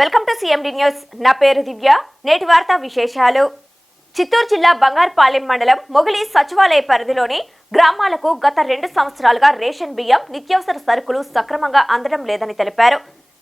Welcome to CMD news. నా పేరు దివ్య. నేటి వార్తా విశేషాలు. చిత్తూరు జిల్లా బంగారుపాలెం మండలం మొగిలి సచివాలయ పరిధిలోని గ్రామాలకు గత 2 సంవత్సరాలుగా రేషన్ బియ్యం, నిత్యావసర సరుకులు సక్రమంగా అందడం లేదని తెలిపారు.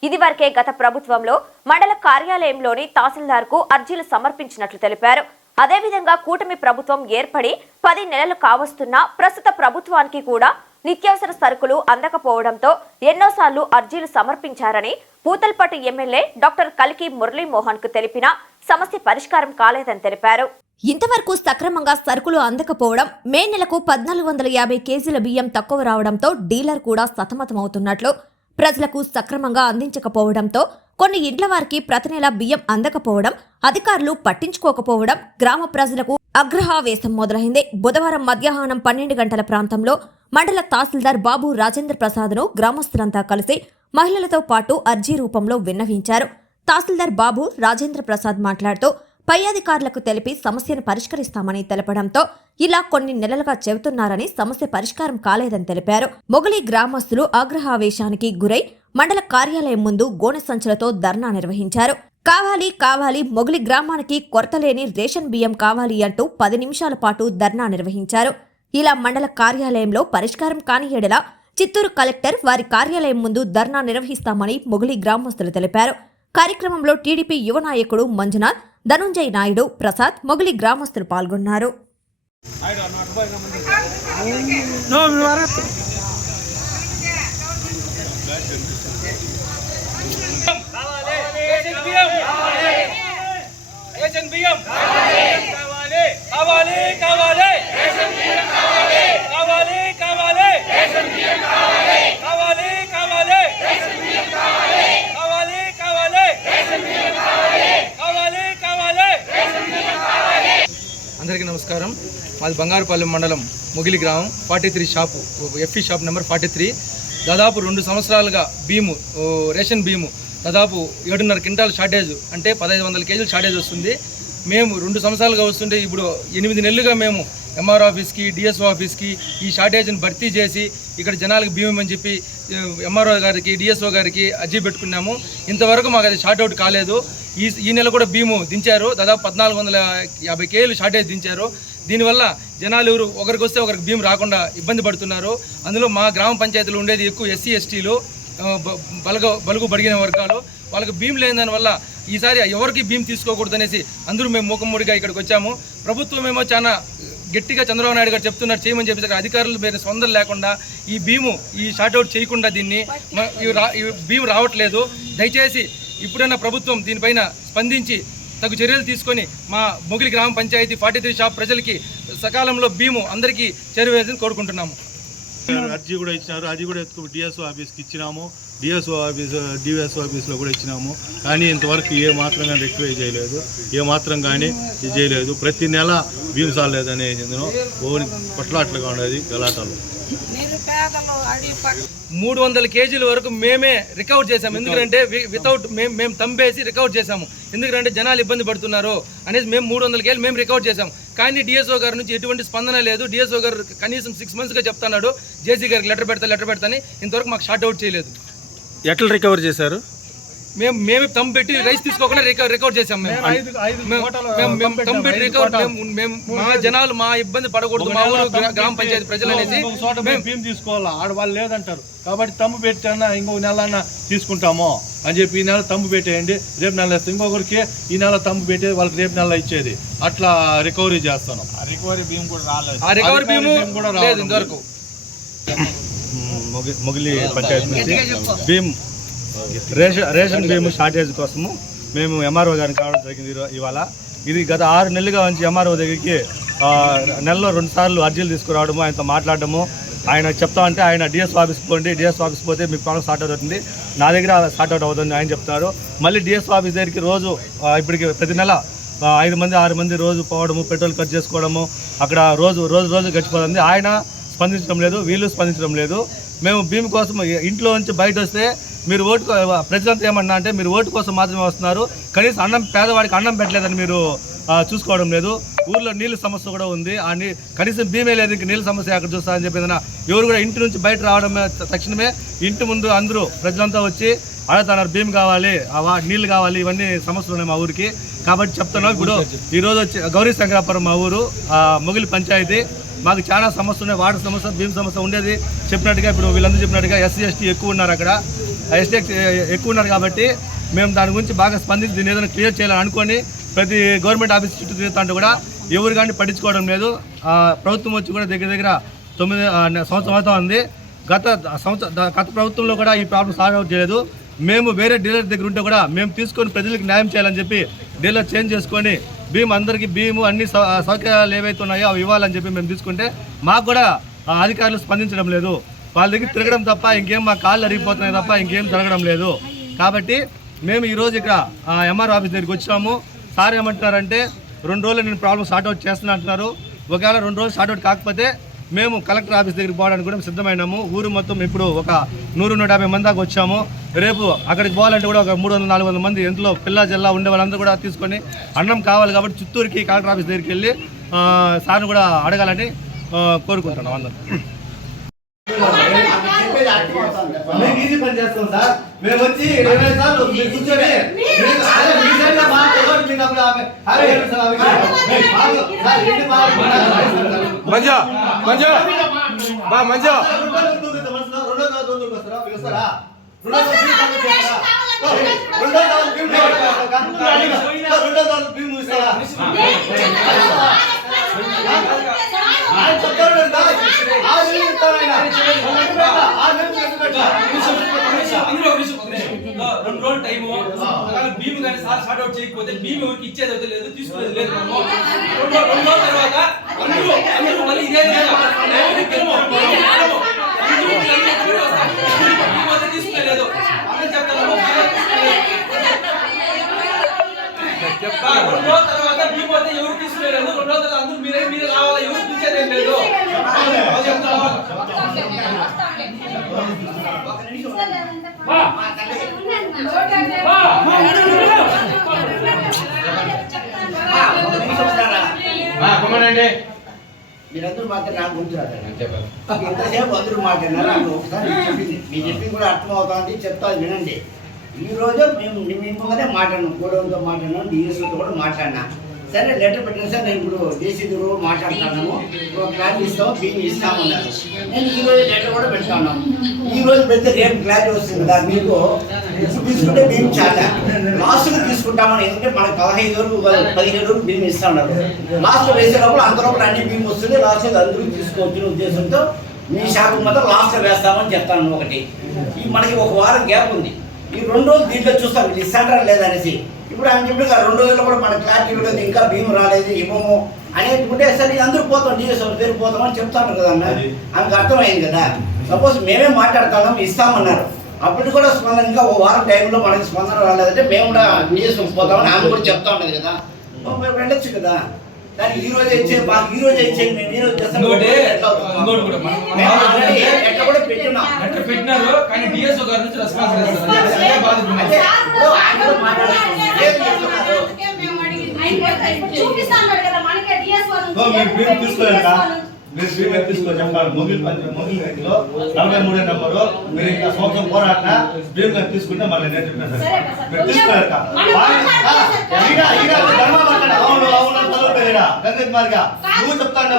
ఇదివరకే గత ప్రభుత్వంలో మండల కార్యాలయంలోని తహసీల్దార్కు అర్జీలు సమర్పించినట్లు తెలిపారు. అదేవిధంగా కూటమి ప్రభుత్వం ఏర్పడి 10 నెలలు కావస్తున్నా ప్రస్తుత ప్రభుత్వానికి కూడా నిత్యావసర సరుకులు అందకపోవడంతో ఎన్నోసార్లు అర్జీలు సమర్పించారని పూతల్పట్టు ఎమ్మెల్యే డాక్టర్ కలికి మురళీమోహన్ కు తెలిపినా సమస్య పరిష్కారం కాలేదని తెలిపారు. ఇంతవరకు సక్రమంగా సరుకులు అందకపోవడం, మే నెలకు 1450 కేజీల బియ్యం తక్కువ రావడంతో డీలర్ కూడా సతమతమవుతున్నట్లు, ప్రజలకు సక్రమంగా అందించకపోవడంతో కొన్ని ఇండ్ల వారికి ప్రతి నెల బియ్యం అందకపోవడం, అధికారులు పట్టించుకోకపోవడం గ్రామ ప్రజలకు అగ్రహావేశం మొదలైంది. బుధవారం మధ్యాహ్నం 12 గంటల ప్రాంతంలో మండల తహసీల్దార్ బాబు రాజేంద్ర ప్రసాద్ను గ్రామస్తులంతా కలిసి మహిళలతో పాటు అర్జీ రూపంలో విన్నవించారు. తహసీల్దార్ బాబు రాజేంద్ర ప్రసాద్ మాట్లాడుతూ పై అధికారులకు తెలిపి సమస్యను పరిష్కరిస్తామని తెలపడంతో ఇలా కొన్ని నెలలుగా చెబుతున్నారని సమస్య పరిష్కారం కాలేదని తెలిపారు. మొగలి గ్రామస్తులు ఆగ్రహావేశానికి గురై మండల కార్యాలయం ముందు గోనె సంచులతో ధర్నా నిర్వహించారు. కావాలి కావాలి, మొగలి గ్రామానికి కొరతలేని రేషన్ బియ్యం కావాలి అంటూ 10 నిమిషాల పాటు ధర్నా నిర్వహించారు. ఇలా మండల కార్యాలయంలో పరిష్కారం కాని ఎడల చిత్తూరు కలెక్టర్ వారి కార్యాలయం ముందు ధర్నా నిర్వహిస్తామని మొగలి గ్రామస్తులు తెలిపారు. కార్యక్రమంలో టీడీపీ యువ నాయకుడు మంజునాథ్, ధనుంజయ్ నాయుడు, ప్రసాద్, మొగలి గ్రామస్తులు పాల్గొన్నారు. అందరికీ నమస్కారం. మాది బంగారుపాలెం మండలం మొగిలి గ్రామం 43 షాపు, ఎఫ్ఈ షాప్ నెంబర్ 43. దాదాపు 2 సంవత్సరాలుగా బియ్యము, రేషన్ బియ్యము దాదాపు 7.5 క్వింటాల్ షార్టేజ్, అంటే 1500 కేజీలు షార్టేజ్ వస్తుంది. మేము 2 సంవత్సరాలుగా వస్తుంటే ఇప్పుడు 8 నెలలుగా మేము ఎంఆర్ ఆఫీస్కి, డిఎస్ఓ ఆఫీస్కి ఈ షార్టేజ్ని భర్తీ చేసి ఇక్కడ జనాలకు బియ్యం అని చెప్పి ఎంఆర్ఓ గారికి, డిఎస్ఓ గారికి అర్జీ పెట్టుకున్నాము. ఇంతవరకు మాకు అది షార్ట్ అవుట్ కాలేదు. ఈ నెల కూడా బియ్యము దించారు. దాదాపు 1450 కేజీలు షార్టేజ్ దించారు. దీనివల్ల జనాలు ఒకరికి వస్తే ఒకరికి బియ్యం రాకుండా ఇబ్బంది పడుతున్నారు. అందులో మా గ్రామ పంచాయతీలో ఉండేది ఎక్కువ ఎస్సీ ఎస్టీలు, బలుగు బడిగిన వర్గాలు. వాళ్ళకి బియ్యం లేని దానివల్ల ఈసారి ఎవరికి బియ్యం తీసుకోకూడదనేసి అందరూ మేము మూకమ్మూడిగా ఇక్కడికి వచ్చాము. ప్రభుత్వం ఏమో చాలా గట్టిగా చంద్రబాబు నాయుడు గారు చెప్తున్నారు చేయమని చెప్పేసి అధికారులు వేరే స్పందన లేకుండా ఈ బియ్యము షార్ట్అవుట్ చేయకుండా దీన్ని బియ్యం రావట్లేదు. దయచేసి ఇప్పుడైనా ప్రభుత్వం దీనిపైన స్పందించి తగు చర్యలు తీసుకొని మా మొగిలి గ్రామ పంచాయతీ 43 షాప్ ప్రజలకి సకాలంలో బియ్యము అందరికీ చేరువేయాలని కోరుకుంటున్నాము. అర్జీ కూడా ఇచ్చినారు. అది కూడా డిఎస్ఓ ఆఫీస్కి ఇచ్చినాము. డిఎస్ఓ ఆఫీస్లో కూడా ఇచ్చినాము. కానీ ఇంతవరకు ఏ మాత్రం కానీ రెక్టిఫై చేయలేదు, ఏ మాత్రం కానీ ఇది చేయలేదు. ప్రతి నెల బియ్యం సాలేదనే ఓని కొట్లాట్లుగా ఉండేది గలాటాలు. 300 కేజీల వరకు మేమే రికవర్ చేసాము. ఎందుకంటే వితౌట్ మేము తంబేసి రికవర్ చేసాము. ఎందుకంటే జనాలు ఇబ్బంది పడుతున్నారు అనేసి మేము 300 కేజీలు మేము రికవర్ చేసాము. కానీ డిఎస్ఓ గారి నుంచి ఎటువంటి స్పందన లేదు. డిఎస్ఓ గారు కనీసం 6 మంత్స్గా చెప్తున్నాడు జేసీ గారికి లెటర్ పెడతాని, ఇంతవరకు మాకు షార్ట్ అవుట్ చేయలేదు. ఎట్లా రికవర్ చేశారు? మేము తమ్ పెట్టి రైస్ తీసుకోకుండా రికవర్ చేసాం. మా జనాలు మా ఇబ్బంది పడకూడదు, మా ఊరు గ్రామ పంచాయతీ ప్రజలు అనేసి బియ్యం తీసుకోవాలా, ఆడవాళ్ళు లేదంటారు. కాబట్టి తమ్ము పెట్టానా ఇంకొక నెల తీసుకుంటాము అని చెప్పి ఈ నెల తమ్ము పెట్టేయండి, రేపు నెల వేస్తాం. ఇంకొకరికి ఈ నెల తమ్ము పెట్టేది, వాళ్ళకి రేపు నెల ఇచ్చేది. అట్లా రికవరీ చేస్తాను. రికవరీ బియ్యం కూడా రాలేదు ఇంతవరకు. మొగిలి పంచాయతీ నుంచి బియ్యం రేషన్ బియ్యం షార్టేజ్ కోసము మేము ఎంఆర్ఓ గారిని కావడం జరిగింది. ఇవాళ ఇది గత 6 నెలలుగా నుంచి ఎంఆర్ఓ దగ్గరికి నెలలో 2 సార్లు అర్జీలు తీసుకురావడము, ఆయనతో మాట్లాడడము. ఆయన చెప్తామంటే ఆయన డిఎస్ఓ ఆఫీస్కి పోండి, డిఎస్ఓ ఆఫీస్కి పోతే మీకు ప్రాబ్లం సార్ట్ అవుట్ అవుతుంది, నా దగ్గర సార్ట్ అవుట్ అవుతుంది ఆయన చెప్తున్నారు. మళ్ళీ డిఎస్ఓ ఆఫీస్ దగ్గరికి రోజు ఇప్పటికి ప్రతి నెల 5 మంది 6 మంది రోజు పోవడము, పెట్రోల్ ఖర్చు చేసుకోవడము, అక్కడ రోజు గడిచిపోతుంది. ఆయన స్పందించడం లేదు, వీళ్ళు స్పందించడం లేదు. మేము బియ్యం కోసం ఇంట్లో నుంచి బయట వస్తే మీరు ఓటు, ప్రజలంతా ఏమన్నా అంటే మీరు ఓటు కోసం మాత్రమే వస్తున్నారు, కనీసం పేదవాడికి అన్నం పెట్టలేదని మీరు చూసుకోవడం లేదు. ఊర్లో నీళ్ళ సమస్య కూడా ఉంది, కనీసం బియ్యమే లేదు, ఇంక నీళ్ళ సమస్య ఎక్కడ చూస్తారని చెప్పి ఎవరు కూడా ఇంటి నుంచి బయట రావడం తక్షణమే ఇంటి ముందు అందరూ ప్రజలంతా వచ్చి అడుగుతున్నారు భీమ్ కావాలి, నీళ్ళు కావాలి, ఇవన్నీ సమస్యలు ఉన్నాయి మా ఊరికి. కాబట్టి చెప్తున్నాం. ఇప్పుడు ఈరోజు వచ్చి గౌరీ శంకరాపురం మా ఊరు మొగిలి పంచాయతీ. మాకు చాలా సమస్యలు ఉన్నాయి. వాటర్ సమస్య, భీమ్ సమస్య ఉండేది. చెప్పినట్టుగా ఇప్పుడు వీళ్ళందరూ చెప్పినట్టుగా ఎస్సీ ఎస్టీ ఎక్కువ ఉన్నారు, అక్కడ ఎస్టీ ఎక్కువ ఉన్నారు. కాబట్టి మేము దాని గురించి బాగా స్పందించి దీన్ని ఏదైనా క్లియర్ చేయాలని అనుకొని ప్రతి గవర్నమెంట్ ఆఫీస్ చుట్టూ తిరుగుతుంటే కూడా ఎవరు కానీ పట్టించుకోవడం లేదు. ప్రభుత్వం వచ్చి కూడా దగ్గర 9 సంవత్సరం ఉంది. గత ప్రభుత్వంలో కూడా ఈ ప్రాబ్లం సాల్వ్ అవుట్ చేయలేదు. మేము వేరే డీలర్ దగ్గర ఉంటే కూడా మేము తీసుకొని ప్రజలకు న్యాయం చేయాలని చెప్పి డీలర్ చేంజ్ చేసుకొని భీమ్ అందరికీ భీము అన్ని సౌకర్యాలు ఏవైతే ఉన్నాయో అవి ఇవ్వాలని చెప్పి మేము తీసుకుంటే మాకు కూడా అధికారులు స్పందించడం లేదు. వాళ్ళ దగ్గర తిరగడం తప్ప ఇంకేం, మా కాళ్ళు అరిగిపోతున్నాయి తప్ప ఇంకేం జరగడం లేదు. కాబట్టి మేము ఈరోజు ఇక్కడ ఎంఆర్ ఆఫీస్ దగ్గరికి వచ్చాము. సార్ ఏమంటున్నారంటే 2 రోజులు నేను ప్రాబ్లం సార్ట్అవుట్ చేస్తున్నా అంటున్నారు. ఒకవేళ 2 రోజులు సార్ట్అవుట్ కాకపోతే మేము కలెక్టర్ ఆఫీస్ దగ్గరికి పోవడానికి కూడా సిద్ధమైనాము. ఊరు మొత్తం ఇప్పుడు ఒక 100-150 మంది దాకా వచ్చాము. రేపు అక్కడికి పోవాలంటే కూడా ఒక 300-400 మంది ఎంతలో పిల్ల జిల్లా ఉండే వాళ్ళందరూ కూడా తీసుకొని అన్నం కావాలి. కాబట్టి చిత్తూరుకి కలెక్టర్ ఆఫీస్ దగ్గరికి వెళ్ళి సార్ని కూడా అడగాలని కోరుకుంటున్నాం అందరం. ఈజీ పని చేస్తాం సార్. మేము వచ్చి 20 సార్లు కూర్చొని మంజా మంజా బా మంజా రెండు రోజులు టైము భీమ్ కానీ సార్ షార్ట్ అవుట్ చేయకపోతే భీమ్ ఎవరికి ఇచ్చేది అయితే లేదు, తీసుకునేది లేదు. మనము 2 రోజుల తర్వాత అందరూ మళ్ళీ ఇదే తీసుకునేలేదు అని చెప్తాను. 2 రోజుల తర్వాత భీమ్ అయితే ఎవరు తీసుకునేలేదు. 2 రోజుల తర్వాత అందరూ మీరే రావాలా, ఎవరు పిలిచేదేం లేదు. మీరందరూ మాత్రం నాకు గుర్తురాదండి. ఎంతసేపు అందరూ మాట్లాడినారు. నాకు ఒకసారి చెప్పింది, మీ చెప్పింది కూడా అర్థం అవుతుంది, చెప్తాను వినండి. ఈ రోజు మేము ముందుగానే మాట్లాడినాం, గోడౌన్తో మాట్లాడినాం, డిఎస్ఓతో కూడా మాట్లాడినా. సరే లెటర్ పెట్టిన సార్, నేను ఇప్పుడు డీసీతో మాట్లాడుతున్నాము, ఒక క్లారిటీ ఇస్తాము, బియ్యం ఇస్తామన్నారు. నేను ఈ రోజు లెటర్ కూడా పెడతాను. ఈ రోజు పెడితే రేపు క్లారిటీ వస్తుంది కదా మీకు. ఇప్పుడు తీసుకుంటే బియ్యం చాలా లాస్ట్గా తీసుకుంటామని, ఎందుకంటే మనకు 15 వరకు 17 వరకు బియ్యం ఇస్తా ఉన్నారు. లాస్ట్ వేసేటప్పుడు అంతలోపల అన్ని బియ్యం వస్తుంది, లాస్ట్ అందరూ తీసుకోవచ్చు ఉద్దేశంతో మీ శాఖ మాత్రం లాస్ట్ వేస్తామని చెప్తాను. ఒకటి ఈ మనకి 1 వారం గ్యాప్ ఉంది. ఈ 2 రోజులు దీంట్లో చూస్తాం వీళ్ళు ఇస్తాంటారా లేదనేసి. ఇప్పుడు ఆయన చెప్పి 2 రోజుల్లో కూడా మన క్లారిటీ ఇవ్వలేదు, ఇంకా భీము రాలేదు, ఇవ్వము అనేటుకుంటే సరే అందరూ పోతాం, డిఎస్ఓ దగ్గర పోతామని చెప్తాను కదా అన్న. ఆమెకు అర్థమైంది కదా. సపోజ్ మేమే మాట్లాడతాం, ఇస్తామన్నారు. అప్పటికి కూడా స్పందన ఇంకా 1 వారం టైంలో మనకి స్పందన రాలేదంటే మేము కూడా డిఎస్ఓ పోతామని ఆమె కూడా చెప్తా ఉన్నది కదా. మేము వెళ్ళొచ్చు కదా. దానికి ఈ రోజు ఇచ్చే మాకు ఈ రోజు ఇచ్చేది మేము ఈ రోజు చేస్తాం. పెట్టినారు కానీ డిఎస్ఓ గారి నుంచి రెస్పాన్స్ మొగిలి 43 నెంబరు. మీరు ఇంకా సంవత్సరం పోరాడినా భీమ్ గారు తీసుకుంటే మళ్ళీ నేను చెప్పిన సార్ మీరు తీసుకోలేక అవును అవును తలపెడా గంగత్ మార్గా నువ్వు చెప్తాను.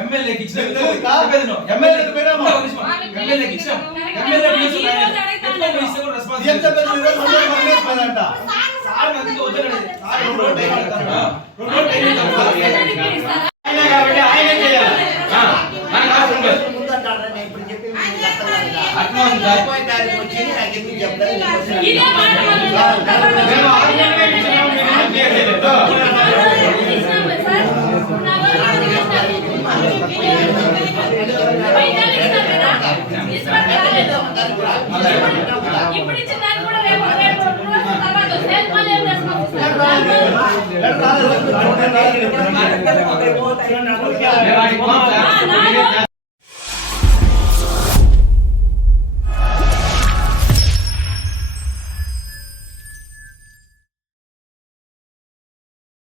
ఎమ్మెల్యేకి ఇప్పుడు